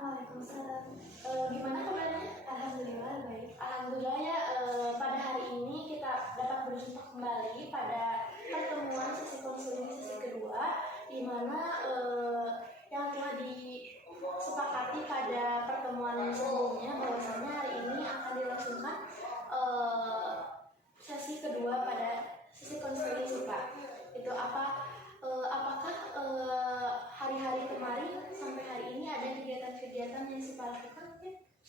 Waalaikumsalam. Gimana kabarnya? Alhamdulillah baik. Alhamdulillah ya, pada hari ini kita dapat berjumpa kembali pada pertemuan sesi konseling sesi kedua, di mana yang telah disepakati pada pertemuan sebelumnya bahwasanya hari ini akan dilangsungkan sesi kedua pada sesi konseling SIPA. Itu apakah hari-hari kemarin sampai hari ini ada kegiatan-kegiatan yang SIPA lakukan?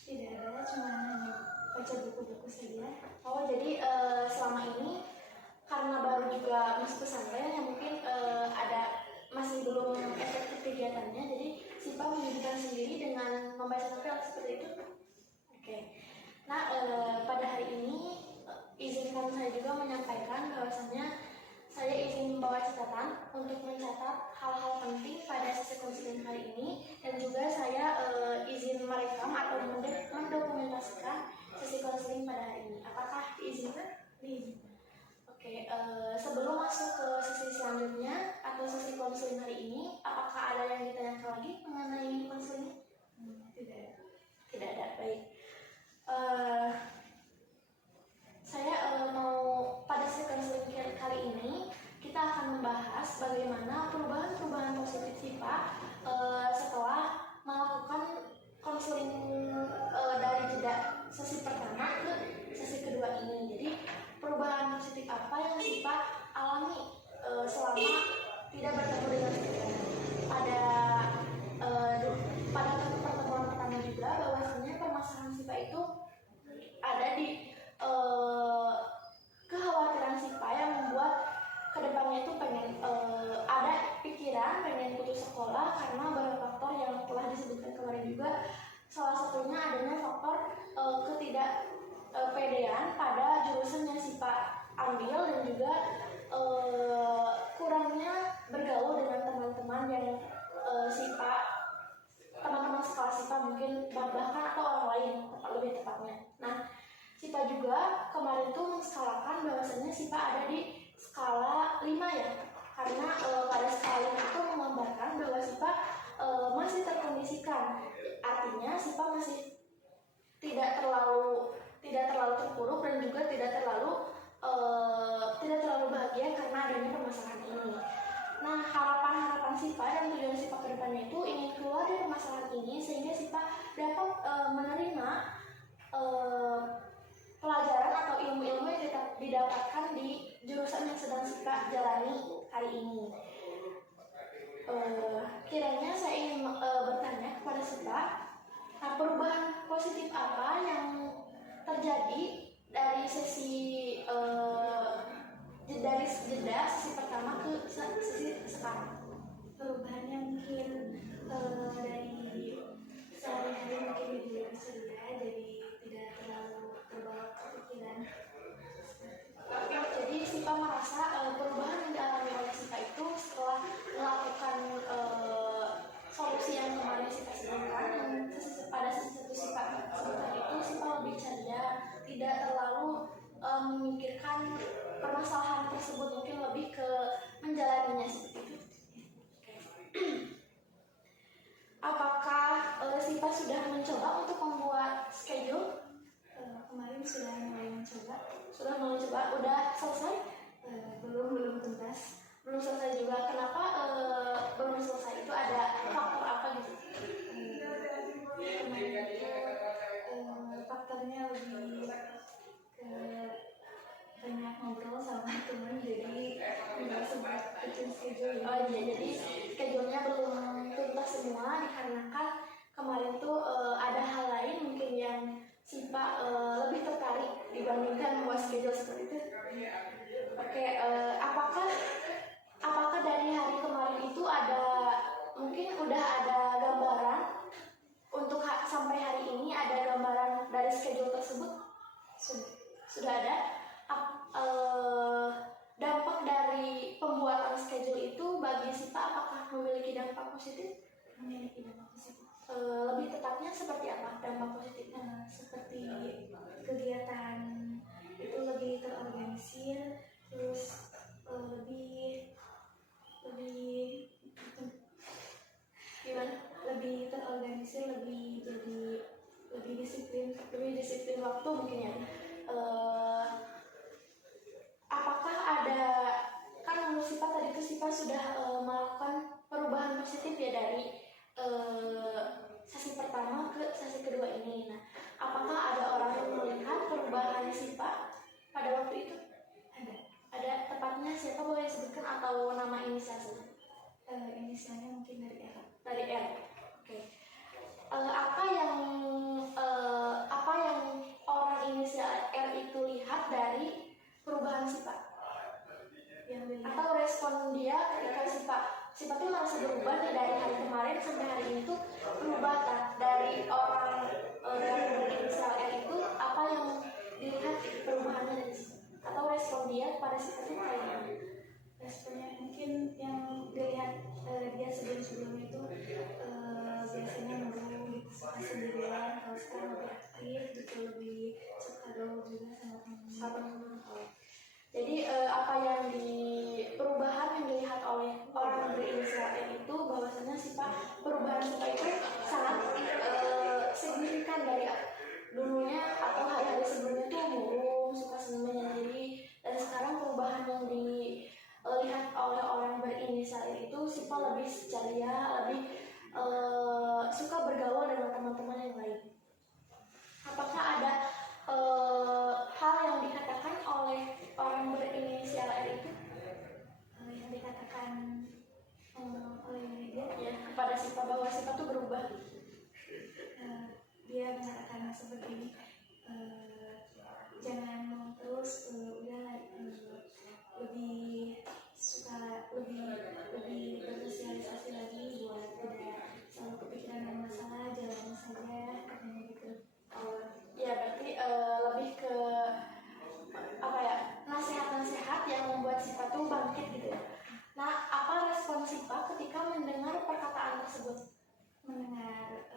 Tidak ada, cuma hanya baca buku-buku saja. Oh, jadi selama ini karena baru juga masuk pesantren yang mungkin masih belum efektif kegiatannya, jadi SIPA mendidikan sendiri dengan membaca novel seperti itu. Oke. Nah, pada hari ini izinkan saya juga menyampaikan bahwasanya saya izin membawa catatan untuk mencatat hal-hal penting pada sesi konseling hari ini, dan juga saya izin merekam atau mendokumentasikan sesi konseling pada hari ini. Apakah diizinkan? Diizinkan. Oke, sebelum masuk ke sesi selanjutnya atau sesi konseling hari ini, apakah ada yang ditanyakan lagi mengenai konseling? Tidak ada. Tidak ada, baik. Saya mau pada sesi konseling kali ini kita akan membahas bagaimana perubahan-perubahan positif SIPA setelah melakukan konseling dari jeda sesi pertama ke sesi kedua ini. Jadi perubahan positif apa yang SIPA alami selama tidak bertemu dengan student? Pada pertemuan pertama juga bahwasanya permasalahan SIPA itu ada di kekhawatiran SIPA yang membuat kedepannya itu pengen ada pikiran pengen putus sekolah karena banyak faktor yang telah disebutkan kemarin juga. Salah satunya adanya faktor ketidakpedean pada jurusan yang SIPA ambil, dan juga kurangnya bergaul dengan teman-teman yang teman-teman sekolah SIPA mungkin, bahkan atau orang lain lebih tepatnya. Nah, SIPA juga kemarin tuh menskalakan bahwasanya SIPA ada di skala 5 ya, karena pada skala 5 itu menggambarkan bahwa SIPA masih terkondisikan, artinya SIPA masih tidak terlalu terpuruk dan juga tidak terlalu bahagia karena adanya permasalahan ini. Nah, harapan SIPA dan tujuan SIPA ke depannya itu ingin keluar dari permasalahan ini sehingga SIPA dapat menerima pelajaran atau ilmu-ilmu yang didapatkan di jurusan yang sedang SIPA jalani hari ini. Kiranya saya ingin bertanya kepada SIPA, perubahan positif apa yang terjadi dari jeda sesi pertama ke sesi sekarang? Perubahannya mungkin dari sehari-hari mungkin lebih ceria, jadi tidak terlalu terbawa kepikiran. Jadi SIPA merasa perubahan yang dialami oleh SIPA itu setelah melakukan solusi yang kemarin SIPA sebutkan, dan pada sesi satu SIPA sebutkan itu SIPA lebih ceria, tidak terlalu memikirkan permasalahan tersebut, mungkin lebih ke menjalaninya seperti itu. Apakah SIPA sudah mencoba untuk membuat schedule? Kemarin sudah mulai mencoba. Sudah mencoba, udah selesai? Belum tuntas. Belum selesai juga. Kenapa belum selesai? Itu ada faktor apa gitu? Kemarin itu faktornya lebih ke banyak ngobrol sama teman, jadi nggak sempat bikin schedule. Oh iya, jadi schedule-nya belum tuntas semua dikarenakan kemarin tuh ada hal lain mungkin yang SIPA lebih tertarik dibandingkan membuat schedule seperti itu. Oke, apakah dari hari kemarin itu mungkin udah ada gambaran untuk sampai hari ini, ada gambaran dari schedule tersebut? Sudah ada. Dampak dari pembuatan schedule itu bagi SIPA apakah memiliki dampak positif? Memiliki dampak positif. Lebih tepatnya seperti apa dampak positifnya? Seperti kegiatan itu lebih terorganisir, terus lebih Gimana? lebih terorganisir, lebih kemarin sampai hari ini tuh berubah tak? Dari orang yang berinisial R itu apa yang dilihat perubahannya dari situ? Atau respon dia pada situ itu kayak gimana? Responnya mungkin yang dilihat dia sebelum-sebelumnya itu biasanya nunggu gitu suka sendirian, kalau sekarang lebih aktif gitu, lebih suka gaul juga sama teman-teman. Jadi apa yang perubahan yang dilihat oleh orang berinisial R itu bahwasanya sifat perubahan sifat itu sangat signifikan dari dulunya atau hari-hari sebelumnya tuh murung, suka menyendiri, dan sekarang perubahan yang dilihat oleh orang berinisial R itu sifat lebih ceria, lebih suka bergaul dengan teman-teman yang lain. Apakah ada hal yang dikatakan oleh orang berinisial R itu Yang dikatakan oleh dia ya kepada sifat bahwa sifat itu berubah? Dia mengatakan seperti ini, jangan mau terus, udah lebih suka lebih bersosialisasi lagi buat tidak selalu kepikiran dan masalah, jalanin saja katanya gitu. Ya berarti lebih ke apa ya, nasihat-nasihat yang membuat sifat tuh bangkit gitu ya. Nah, apa respon sifat ketika mendengar perkataan tersebut? Mendengar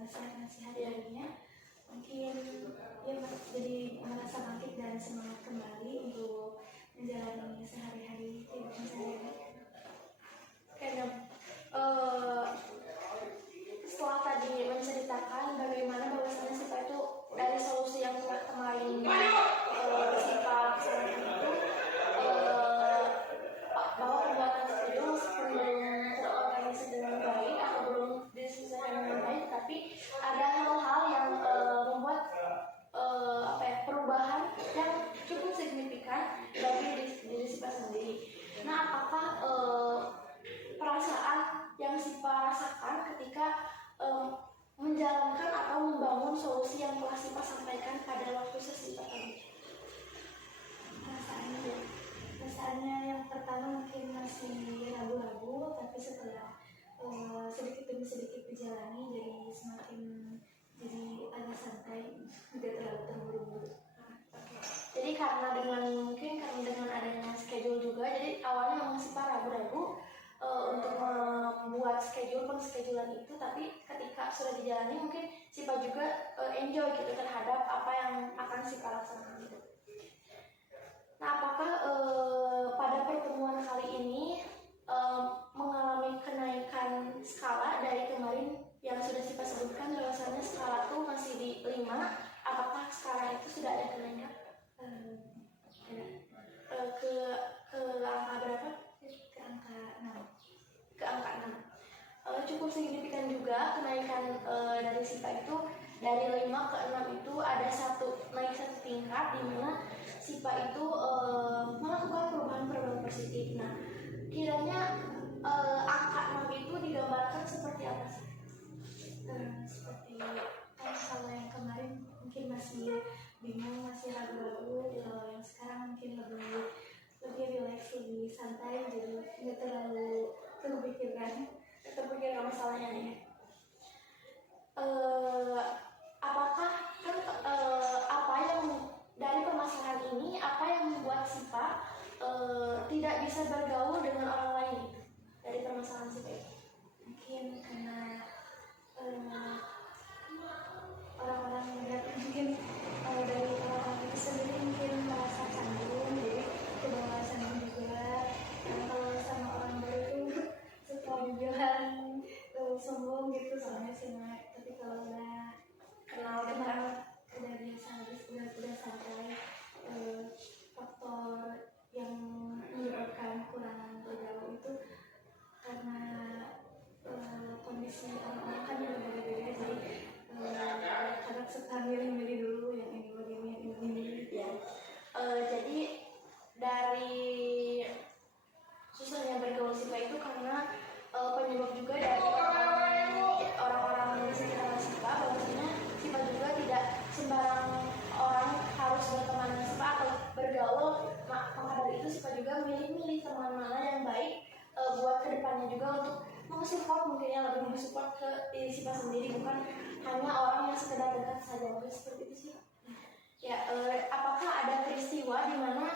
nasihat-nasihat darinya, mungkin dia jadi merasa bangkit dan semangat kembali untuk menjalani sehari-hari kehidupan sehari-hari. Kayaknya setelah tadi menceritakan bagaimana bahwasanya sifat itu dari solusi yang kemarin sifat sarankan itu bahwa pembuatan studio meskipun belum terorganisir dengan baik atau belum diselesaikan dengan baik, tapi ada hal-hal yang membuat apa ya, perubahan yang cukup signifikan bagi diri sifat sendiri. Nah, apakah perasaan yang sifat rasakan ketika menjalankan atau membangun solusi yang telah sifat sampaikan pada waktu sesifat tadi? Perasaannya yang pertama mungkin masih ragu-ragu, tapi setelah sedikit demi sedikit dijalani jadi agak santai, tidak terlalu terburu-buru. Jadi karena dengan adanya schedule juga, jadi awalnya memang sifat ragu-ragu untuk membuat penschedulean itu, tapi ketika sudah dijalani mungkin sifat juga enjoy gitu terhadap apa yang akan sifat laksanakan gitu. Nah, apakah pada pertemuan kali ini mengalami kenaikan skala dari kemarin yang sudah sifat sebutkan bahwasanya skala itu masih di 5, apakah sekarang itu sudah ada kenaikan ke angka berapa? Ke angka 6. Ke angka 6. Cukup signifikan juga kenaikan dari sifat itu, dari 5 ke 6 itu ada naik satu tingkat, di mana sifat itu melakukan perubahan positif. Nah, kiranya angka 6 itu digambarkan seperti apa sih? Seperti kalau yang kemarin mungkin masih bingung, masih ragu-ragu, kalau yang sekarang mungkin lebih relax, lebih santai, jadi nggak terlalu terpikirkan masalahnya nih. Apakah kan apa yang dari permasalahan ini, apa yang membuat Sipa tidak bisa bergaul dengan orang lain dari permasalahan Sipa itu? Mungkin karena orang-orang melihat, mungkin dari orang-orang itu sendiri mungkin merasa canggung, jadi kebawa canggung juga. Kalau sama orang baru itu suka dibilang sombong gitu, soalnya sih, tapi kalau udah kenal udah biasa, udah santai. Faktor yang menyebabkan kurang bergaul itu karena kondisi orang-orang kan beda-beda, jadi kadang suka milih-milih dulu yang ini begini, yang ini begini. Ya. Jadi dari susahnya bergaul Sipa itu karena penyebab juga dari orang-orang di sekitar Sipa, bahwasanya Sipa juga tidak sembarang orang harus berteman dengan Sipa atau bergaul. Maka dari itu Sipa juga milih-milih teman mana yang baik buat kedepannya juga untuk mensupport, mungkin ya lebih mensupport ke diri Sipa sendiri, bukan hanya orang yang sekedar dekat saja, mungkin seperti itu sih. Ya, apakah ada peristiwa di mana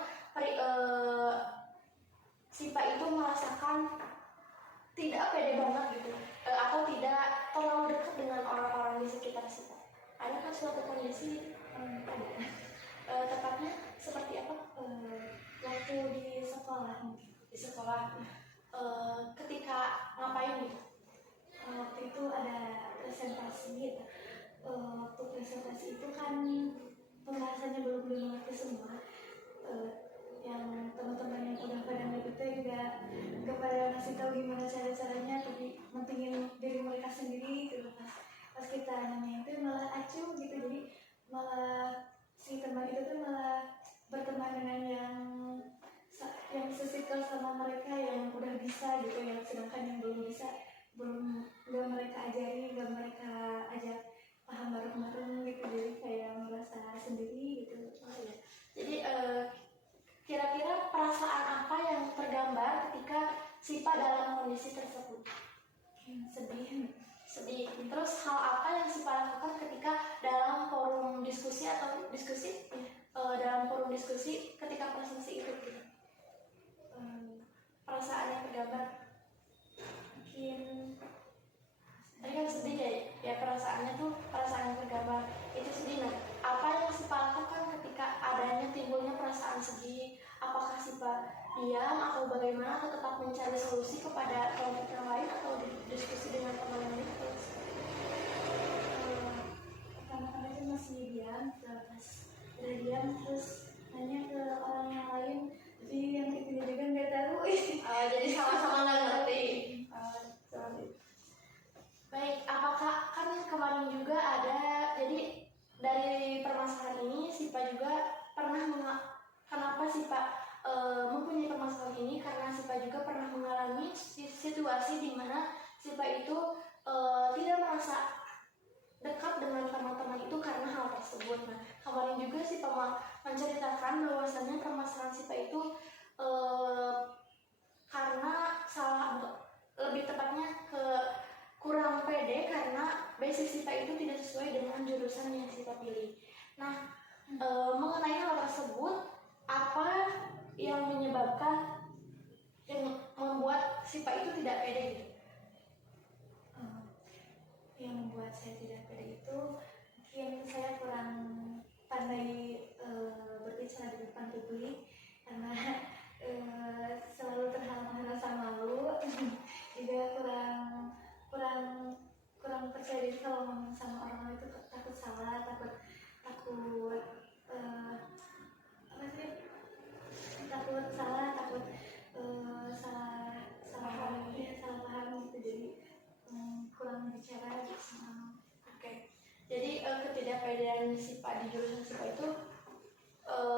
Sipa itu merasakan tidak pede banget gitu, atau tidak terlalu dekat dengan orang-orang di sekitar Sipa? Adakah suatu kondisi? Tepatnya seperti apa? Waktu di sekolah mungkin. Di sekolah, ketika ngapain gitu? Waktu itu ada presentasi gitu. Waktu presentasi itu kan pembahasannya belum mengerti semua. Yang teman-teman yang udah pada ngikutin nggak pada ngasih tahu gimana caranya, tapi mentingin diri mereka sendiri gitu. Pas kita nanya itu malah acuh gitu, jadi malah si teman itu tuh malah berteman dengan yang sesikal sama mereka yang udah bisa gitu, yang sedangkan yang belum bisa, nggak mereka ajari, nggak mereka ajak paham bareng-bareng gitu, jadi kayak merasa sendiri gitu. Jadi kira-kira perasaan apa yang tergambar ketika Sipa dalam kondisi tersebut? Sedih. Terus hal apa yang Sipa lakukan ketika dalam forum diskusi dalam forum diskusi ketika presentasi itu gitu? Perasaan yang tergambar Mungkin tadi kan sedih ya perasaannya tuh perasaan yang tergambar itu sedih. Nah, apa yang Sipa lakukan ketika adanya timbulnya perasaan sedih? Apakah Sipa diam atau bagaimana, atau tetap mencari solusi kepada kelompok yang lain atau diskusi dengan teman lain? pertama-tama itu masih diam, pas udah diam terus nanya ke orang yang lain, jadi yang itu juga nggak tahu. Jadi sama-sama nggak ngerti. Baik, apakah kan kemarin juga ada, jadi dari permasalahan ini Sipa juga pernah kenapa Sipa mempunyai permasalahan ini, karena Sipa juga pernah mengalami situasi di mana Sipa itu tidak merasa dekat dengan teman-teman itu karena hal tersebut. Nah, kemarin juga Sipa menceritakan bahwasannya permasalahan Sipa itu karena lebih tepatnya kurang pede karena basic Sipa itu tidak sesuai dengan jurusan yang Sipa pilih. Nah, mengenai hal tersebut, apa yang menyebabkan yang membuat Sipa itu tidak pede gitu? Yang membuat saya tidak pede itu mungkin saya kurang pandai berbicara di depan publik, karena selalu terhalang rasa malu. Juga kurang percaya diri kalau ngomong sama orang lain, itu takut salah, takut takut salah, takut salah paham gitu, jadi kurang bicara sama. Oke. Jadi ketidakpedean Sipa di jurusan Sipa itu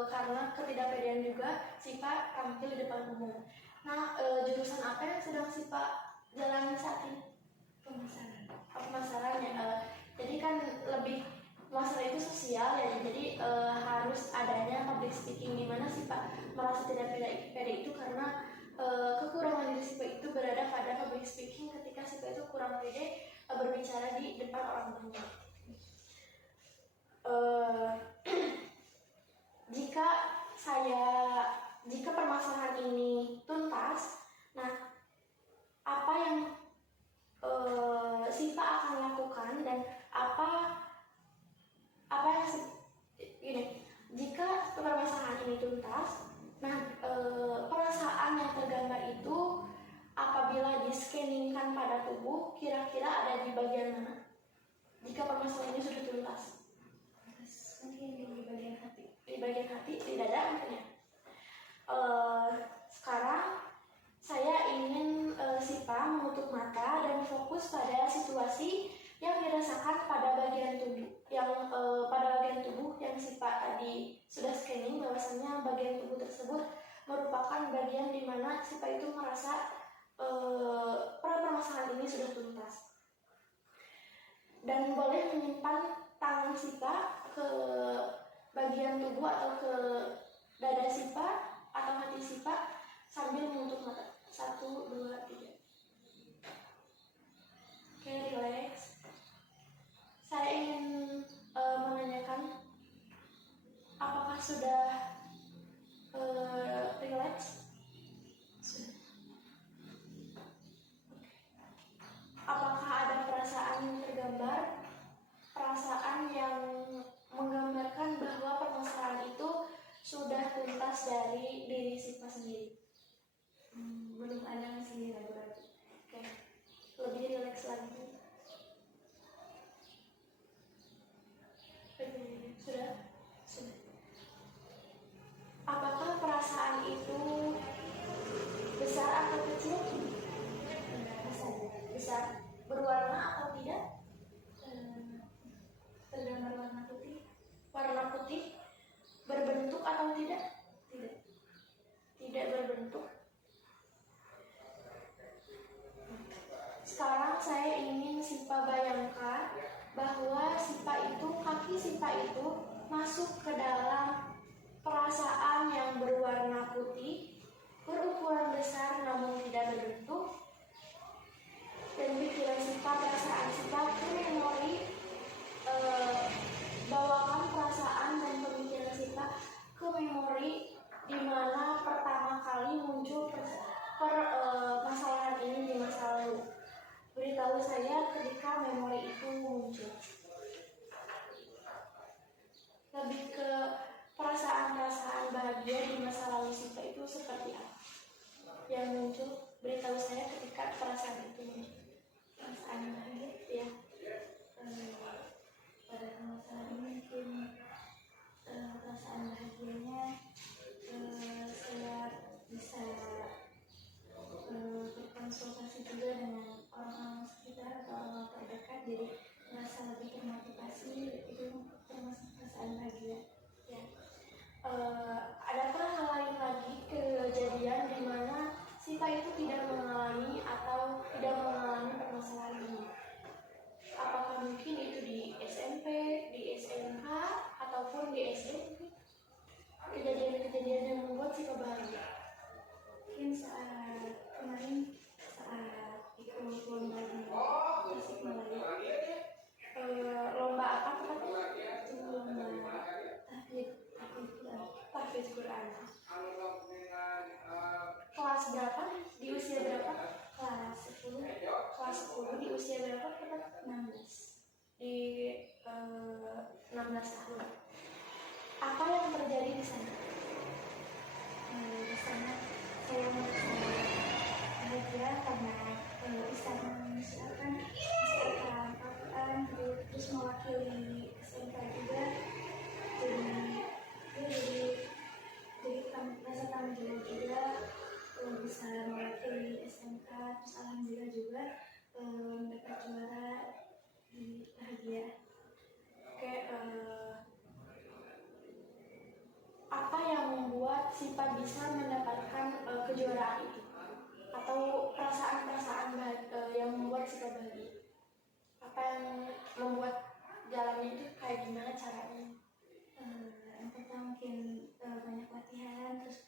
karena ketidakpedean juga Sipa tampil di depan umum. Nah, jurusan apa yang sedang Sipa jalani saat ini? Pemasarannya. Jadi kan lebih masalah itu sosial ya, jadi harus adanya public speaking, di mana Sipa merasa tidak pede itu karena kekurangan diri Sipa itu berada pada public speaking ketika Sipa itu kurang pede berbicara di depan orang banyak. Jika permasalahan ini tuntas, nah apa yang Sipa akan lakukan, dan apa yang gini, jika permasalahan ini tuntas, nah perasaan yang tergambar itu apabila di-scanningkan pada tubuh, kira-kira ada di bagian mana? Jika permasalahan ini sudah tuntas, Mungkin di bagian hati. Di bagian hati, di dada mungkin ya. Sekarang saya ingin Sipa menutup mata dan fokus pada situasi yang dirasakan pada bagian tubuh, yang Sipa tadi sudah scanning, bahwasannya bagian tubuh tersebut merupakan bagian di mana Sipa itu merasa permasalahan ini sudah tuntas. Dan boleh menyimpan tangan Sipa ke bagian tubuh atau ke dada Sipa atau hati Sipa sambil menutup mata. 1, 2, 3. Sipa bayangkan bahwa kaki Sipa itu masuk ke dalam perasaan yang berwarna putih, berukuran besar namun tidak berbentuk, dan pikiran Sipa, perasaan Sipa ke memori, bawakan perasaan dan pemikiran Sipa ke memori di mana pertama kali muncul permasalahan ini di masa lalu. Beritahu saya ketika memori itu muncul. Lebih ke perasaan-perasaan bahagia di masa lalu Sipa itu seperti apa yang muncul? Beritahu saya ketika perasaan itu muncul. Perasaan bahagia ya. Pada masa ini mungkin perasaan bahagianya saya bisa berkonsultasi juga dengan orang-orang sekitar atau orang terdekat, jadi merasa lebih termotivasi. Itu termasuk perasaan bahagia ya. Adakah hal lain lagi kejadian di mana Sipa itu tidak mengalami atau tidak mengalami permasalahan ini? Apakah mungkin itu di SMP, di SMK, ataupun di SD? Kejadian-kejadian yang membuat Sipa bahagia. Mungkin saat kemarin saat ikut lomba di Tasikmalaya. Lomba apa tepatnya? Itu lomba tahfidz Quran. Kelas berapa? Di usia berapa? Kelas 10. Kelas 10 di usia berapa? 16. Di 16 tahun. Apa yang terjadi di sana? Di sana saya merasa bahagia karena bisa menyiapkan Al-Quran, terus mewakili SMK juga, jadi rasa tanggung jawab juga, bisa mewakili SMK, terus alhamdulillah juga mendapat juara, bahagia. Oke, apa yang membuat Sipa bisa mendapatkan kejuaraan itu? Atau perasaan-perasaan yang membuat Sipa bahagia? Apa yang membuat jalannya itu kayak gimana caranya? Yang pertama mungkin banyak latihan, terus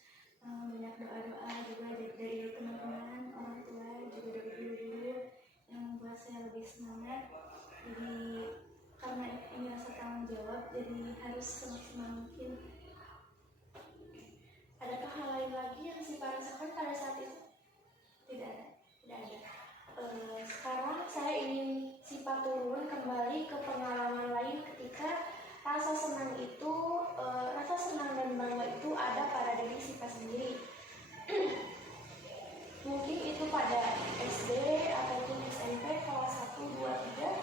banyak doa-doa juga dari teman-teman, orang tua, juga dari guru-guru yang membuat saya lebih semangat. Jadi karena ini rasa tanggung jawab, jadi harus semaksimal mungkin. Adakah hal lain lagi yang Sipa rasakan pada saat itu? Tidak ada. Tidak ada. Sekarang saya ingin Sipa turun kembali ke pengalaman lain ketika rasa senang dan bangga itu ada pada diri Sipa sendiri. Mungkin itu pada SD ataupun SMP kelas 1, 2, 3.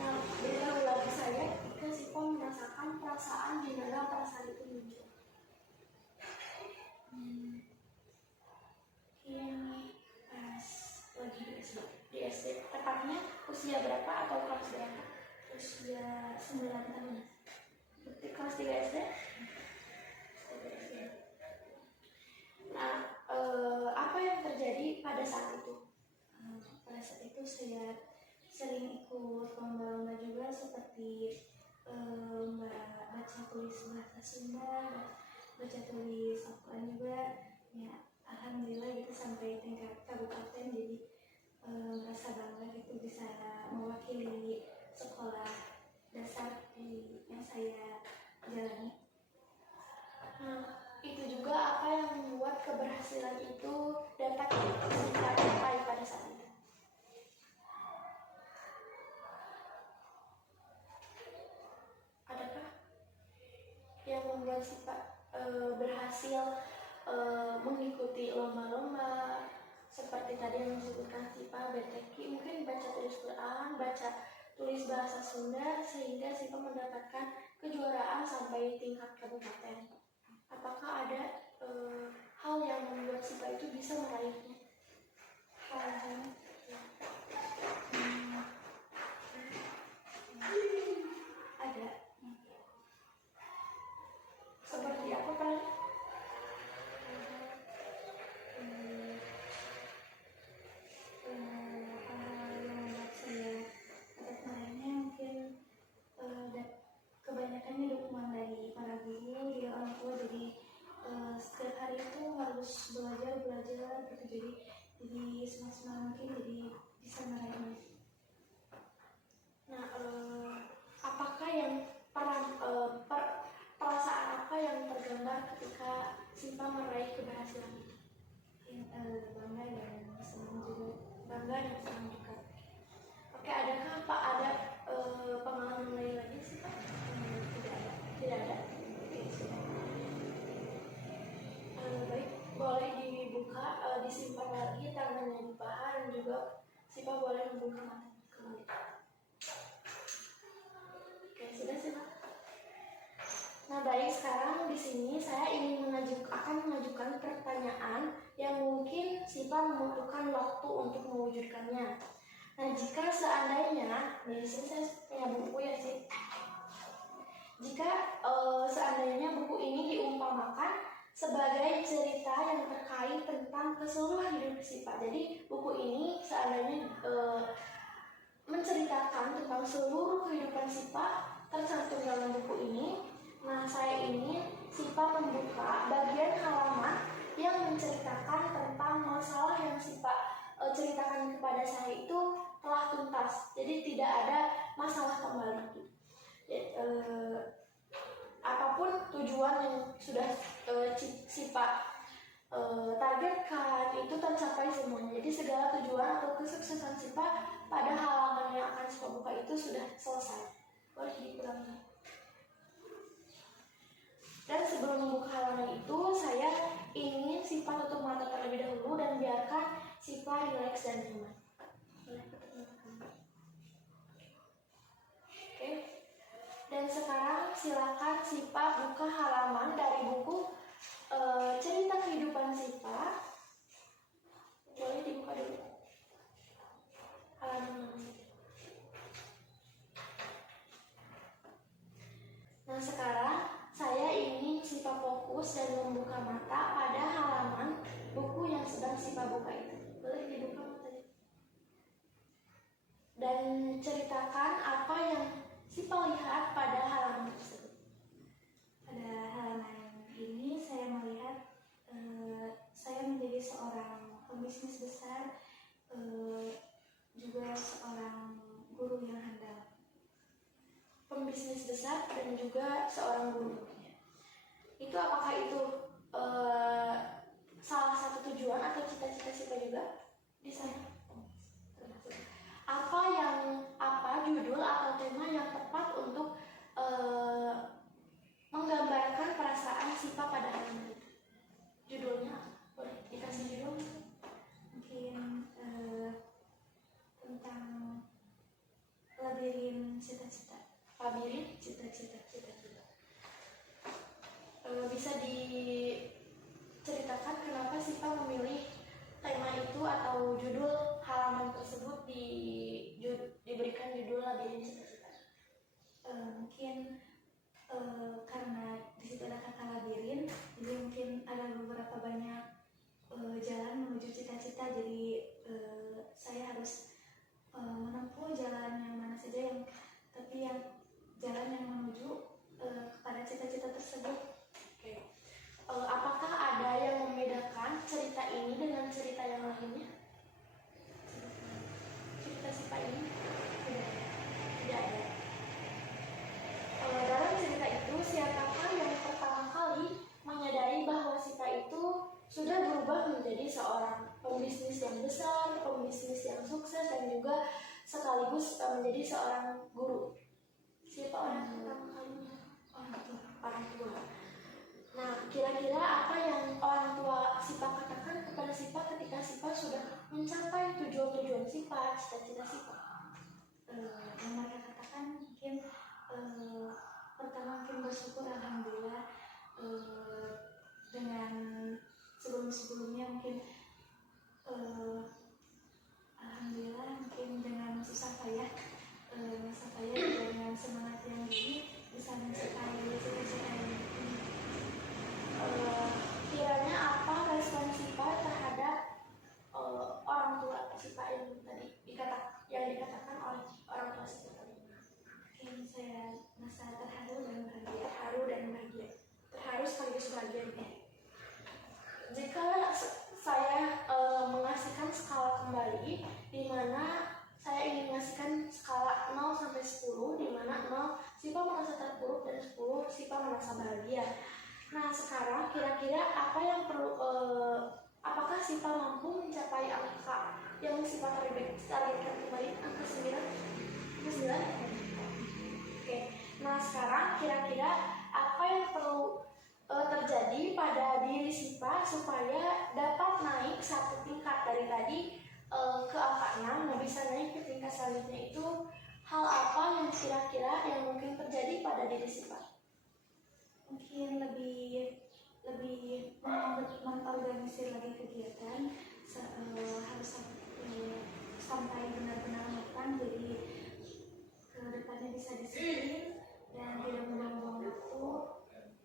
Nah, beritahu lagi saya ketika Sipa merasakan perasaan di mana perasaan itu muncul. Ini pas lagi Di SD, tepatnya usia berapa atau kelas berapa? usia 9 tahun. Di kelas 3 SD? Nah, apa yang terjadi pada saat itu? Pada saat itu saya sering ikut lomba-lomba juga, seperti lomba baca tulis bahasa Sunda, baca tulis Al-Quran juga. Ya, alhamdulillah gitu sampai tingkat kabupaten, jadi merasa bangga gitu bisa mewakili sekolah dasar yang saya jalani. Nah, itu juga apa yang membuat keberhasilan itu dapat Sipa capai pada saat itu. Adakah yang membuat Sipa berhasil mengikuti lomba-lomba seperti tadi yang disebutkan Sipa BTQ, mungkin baca tulis Quran, baca tulis bahasa Sunda, sehingga Sipa mendapatkan kejuaraan sampai tingkat kabupaten. Apakah ada hal yang membuat Sipa itu bisa meraihnya? Hal-hal ada. Seperti apa Pak? Hal yang membuat saya sini saya ingin akan mengajukan pertanyaan yang mungkin Sipa membutuhkan waktu untuk mewujudkannya. Nah, jika seandainya, di sini saya punya buku ya sih. Jika seandainya buku ini diumpamakan sebagai cerita yang terkait tentang keseluruhan hidup Sipa. Jadi buku ini seandainya menceritakan tentang seluruh kehidupan Sipa tercantum dalam buku ini. Nah, saya ingin Sipa membuka bagian halaman yang menceritakan tentang masalah yang Sipa ceritakan kepada saya itu telah tuntas. Jadi tidak ada masalah kembali. Apapun tujuan yang sudah Sipa targetkan itu tercapai semuanya. Jadi segala tujuan atau kesuksesan Sipa pada halaman yang akan Sipa buka itu sudah selesai. Boleh dikurangi. Dan sebelum membuka halaman itu, saya ingin Sipa tutup mata terlebih dahulu dan biarkan Sipa rileks dan nyaman. Oke. Dan sekarang silakan Sipa buka halaman dari buku cerita kehidupan Sipa. Boleh dibuka dulu halaman ini. Nah, sekarang saya ingin Sipa fokus dan membuka mata pada halaman buku yang sedang Sipa buka itu. Boleh dibuka matanya. Dan ceritakan apa yang Sipa lihat pada halaman tersebut. Pada halaman ini saya melihat saya menjadi seorang pebisnis besar, juga seorang guru yang handal. Pembisnis besar dan juga seorang guru. Itu apakah itu salah satu tujuan atau cita-cita Sipa juga di sana? Apa judul atau tema yang tepat untuk menggambarkan perasaan Sipa pada halaman itu? Judulnya boleh dikasih judul? Mungkin tentang labirin cita-cita. Labirin cita-cita. Bisa diceritakan kenapa Sipa memilih tema itu atau judul halaman tersebut diberikan judul labirin cita-cita? Mungkin karena di situ ada kata labirin, jadi mungkin ada beberapa banyak jalan menuju cita-cita. Jadi saya harus menempuh jalan yang mana saja, yang jalan yang menuju kepada cita-cita tersebut. Oke. Apakah ada yang membedakan cerita ini dengan cerita yang lainnya? Cerita Sipa ini tidak ada. Dalam cerita itu, siapakah yang pertama kali menyadari bahwa Sipa itu sudah berubah menjadi seorang pembisnis yang besar, pembisnis yang sukses, dan juga sekaligus menjadi seorang guru? Siapa orang pertama kalinya? Orang tua. Nah, kira-kira apa yang orang tua Sipa katakan kepada Sipa ketika Sipa sudah mencapai tujuan-tujuan Sipa, cita-cita Sipa? Yang mereka katakan mungkin pertama mungkin bersyukur, alhamdulillah, dengan sebelum-sebelumnya mungkin alhamdulillah mungkin dengan susah payah dengan semangat yang tinggi bisa mencapai cita-cita ini. Kiranya apa respon Sipa terhadap orang tua Sipa yang tadi dikatakan oleh orang tua Sipa tadi? Mungkin saya merasa terharu dan bahagia. Terharu sekaligus bahagia. Jika saya mengasihkan skala kembali, di mana saya ingin mengasihkan skala 0 sampai 10, di mana 0 Sipa merasa terpuruk dan 10 Sipa merasa bahagia. Nah, sekarang kira-kira apa yang perlu apakah Sipa mampu mencapai angka yang Sipa targetkan kembali, angka 9? Oke. Nah, sekarang kira-kira apa yang perlu terjadi pada diri Sipa supaya dapat naik satu tingkat dari tadi ke angka 6, bisa naik ke tingkat selanjutnya? Itu hal apa yang kira-kira yang mungkin terjadi pada diri Sipa? mungkin lebih lebih mengorganisir lagi kegiatan harus sampai benar-benar matang, jadi ke depannya bisa disiplin dan tidak membuang-buang waktu,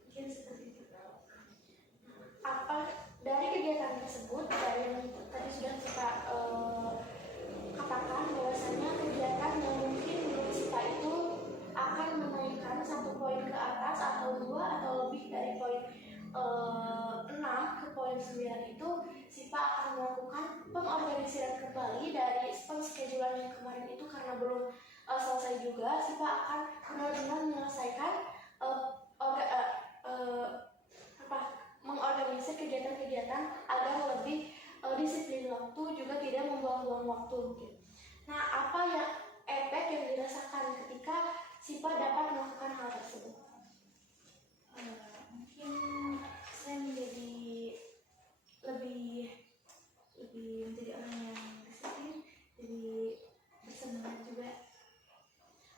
mungkin seperti itu. Apa dari kegiatan tersebut, dari yang tadi sudah kita katakan bahwasanya kegiatan yang mungkin menurut kita itu akan menaikkan 1 poin ke atas atau 2 atau lebih dari poin 6 ke poin 9 itu, SIPA akan melakukan pengorganisiran kembali dari penschedulan yang kemarin itu karena belum selesai juga. SIPA akan benar-benar menyelesaikan mengorganisir kegiatan-kegiatan agar lebih disiplin waktu, juga tidak membuang-buang waktu mungkin. Nah, apa yang efek yang dirasakan ketika SIPA dapat melakukan hal tersebut? Mungkin saya menjadi lebih menjadi orang yang disiplin, jadi bersemangat juga.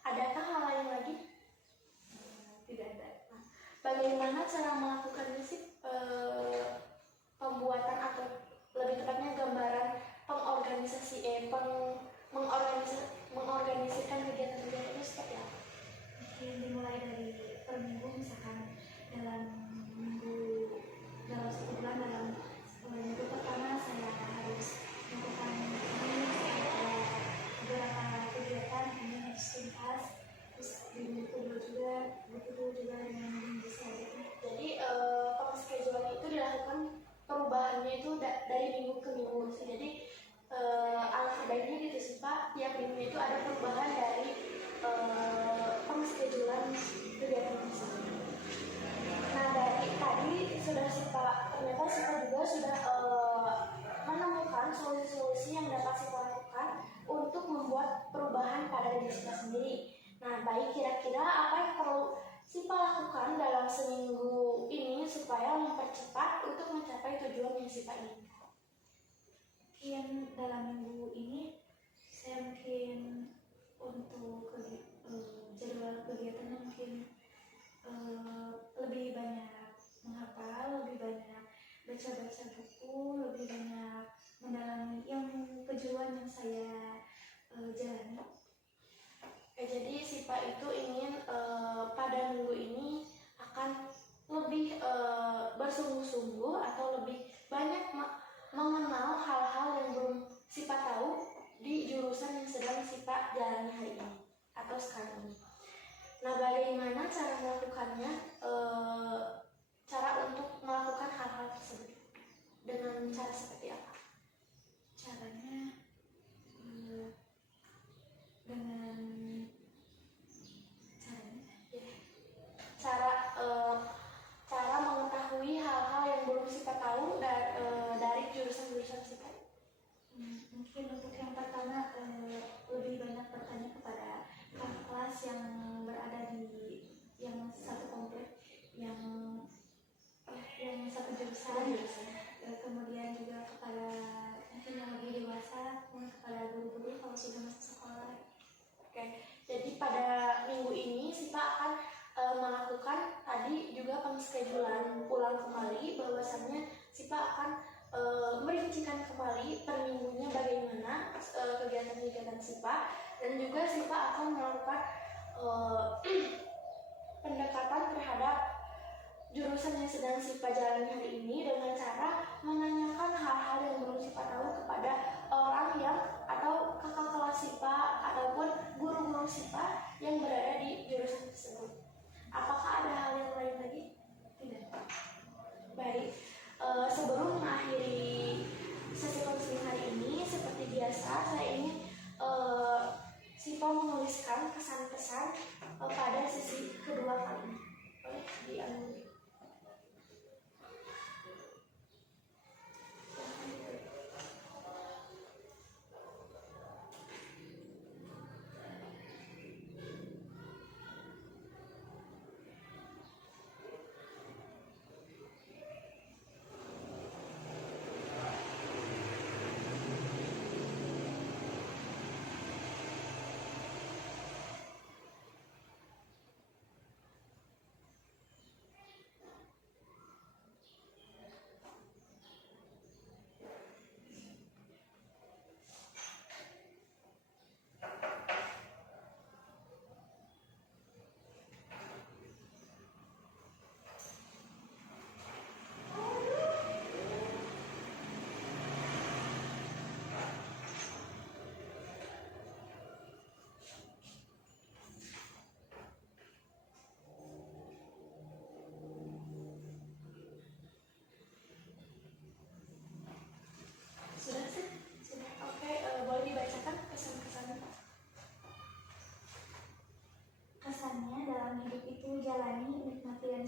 Adakah hal lain lagi? Tidak ada. Nah, bagaimana cara melakukannya sih? Pembuatan atau lebih tepatnya gambaran mengorganisirkan kegiatan-kegiatan itu seperti apa? Mungkin dimulai dari per minggu, misalkan dalam 1 bulan, dalam minggu pertama saya harus melakukan ini, ada beberapa kegiatan ini harus tuntas, terus di minggu kedua juga dengan minggu selanjutnya. Jadi pengeschedulan itu dilakukan perubahannya itu dari minggu ke minggu. Jadi alangkah baiknya gitu sih Pak, tiap minggu itu ada perubahan dari pengeschedulan kegiatan tersebut. Nah, dari tadi sudah sih Pak, ternyata kita juga sudah menemukan solusi-solusi yang dapat kita lakukan untuk membuat perubahan pada diri kita sendiri. Nah, baik, kira-kira apa yang perlu SIPA lakukan dalam seminggu ini supaya mempercepat untuk mencapai tujuan yang SIPA inginkan? Mungkin dalam minggu ini saya mungkin untuk jadwal kegiatannya mungkin lebih banyak menghafal, lebih banyak baca-baca buku, lebih banyak mendalami ilmu kejuruan yang saya jalani. Jadi SIPA itu ingin pada minggu ini akan lebih bersungguh-sungguh atau lebih banyak mengenal hal-hal yang belum SIPA tahu di jurusan yang sedang SIPA jalani hari ini atau sekarang ini. Nah, bagaimana cara melakukannya? Cara untuk melakukan hal-hal tersebut dengan cara seperti apa? Caranya dengan cara mengetahui hal-hal yang belum SIPA tahu dari jurusan-jurusan SIPA. Mungkin untuk yang pertama lebih banyak bertanya kepada kakak kelas yang berada di yang satu komplek, yang satu jurusan. Kemudian juga kepada mungkin yang lebih dewasa, kepada guru-guru kalau sudah masuk sekolah. Oke, jadi pada minggu ini SIPA akan melakukan tadi juga penschedulan pulang kembali, bahwasannya SIPA akan merincikan kembali per minggunya bagaimana kegiatan-kegiatan SIPA, dan juga SIPA akan melakukan pendekatan terhadap jurusan yang sedang SIPA jalani hari ini dengan cara menanyakan hal-hal yang belum SIPA tahu kepada orang yang atau kakak kelas SIPA ataupun guru-guru SIPA yang berada di jurusan tersebut. Apakah ada hal yang lain lagi? Tidak. Baik, sebelum mengakhiri sesi konseling hari ini, seperti biasa saya ingin SIPA menuliskan kesan-kesan pada sesi kedua kali ini. Boleh diambil.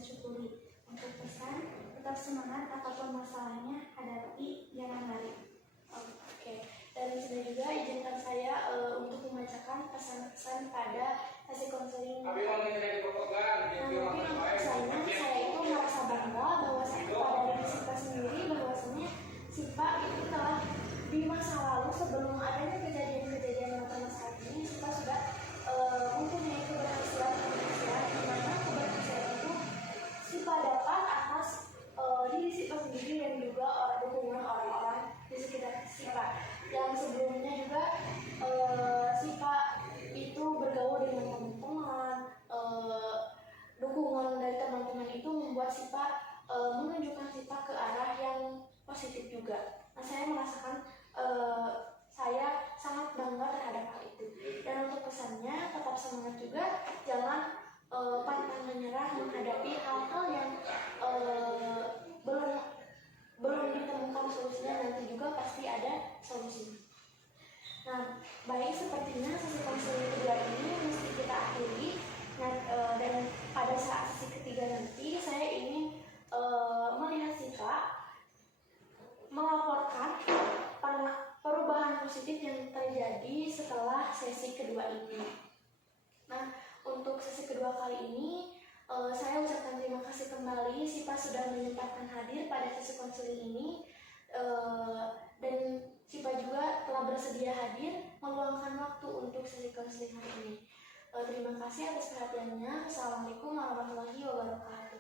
syukuri. Untuk pesan, tetap semangat apapun masalahnya, hadapi, jangan lari. Oke, dan di sini juga izinkan saya untuk membacakan pesan-pesan pada sesi konseling. Nah, mungkin untuk pesannya, saya itu merasa bangga bahwa pada diri Sipa sendiri, bahwasanya Sipa itu telah di masa lalu sebelum adanya kejadian-kejadian yang saat ini, Sipa sudah mempunyai keberhasilan di mana keberhasilan itu Sipa dapat atas diri Sipa sendiri dan juga dukungan orang-orang di sekitar Sipa. Yang sebelumnya juga Sipa itu bergaul dengan teman-teman, dukungan dari teman-teman itu membuat Sipa menunjukkan Sipa ke arah yang positif juga. Nah, saya merasakan saya sangat bangga terhadap hal itu. Dan untuk pesannya, tetap semangat juga, jangan pantang menyerah menghadapi hal-hal yang belum ditemukan solusinya, nanti juga pasti ada solusinya. Nah, baik, sepertinya sesi konseling kedua ini mesti kita akhiri. Nah, dan pada saat sesi ketiga nanti saya ingin melihat Sipa melaporkan perubahan positif yang terjadi setelah sesi kedua ini. Nah, untuk sesi kedua kali ini saya ucapkan terima kasih kembali Sipa sudah menyempatkan hadir pada sesi konseling ini, dan Sipa juga telah bersedia hadir meluangkan waktu untuk sesi konseling hari ini. Terima kasih atas perhatiannya. Assalamualaikum warahmatullahi wabarakatuh.